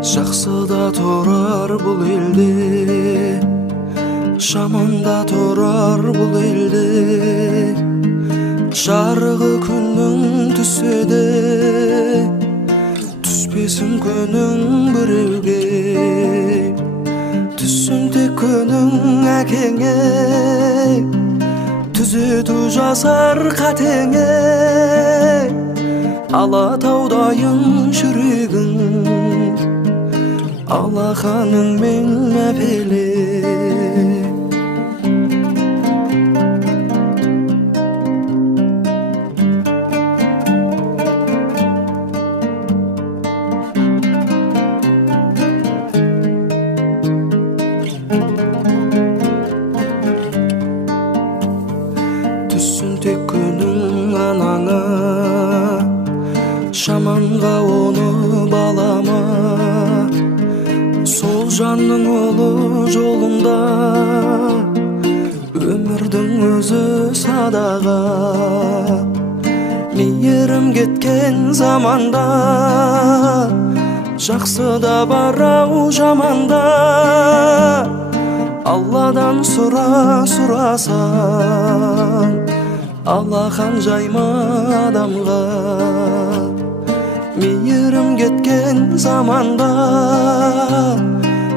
Жақсыда тұрар бұл елде, жаманда тұрар бұл елде. Жарығы күннің түссе де, түспесін күнің біреуге. Түссін тек күнің әкеңе, түзету жасар қатеңе. Алатаудайын жүрегің, алақаның мен әпеле. Түссін тек күнің анаңа, жаманға оны балама. Сол жанның ұлы жолында, өмірдің өзі садаға. Мейірім кеткен заманда, жақсыда барау жаманда. Алладан сұрасаң, алақан жайма адамға. Мейірім кеткен заманда,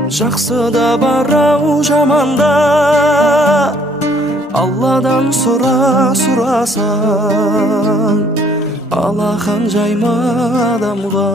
жақсыда барау жаманда. Алладан сұрасаң, алақан жайма адамға.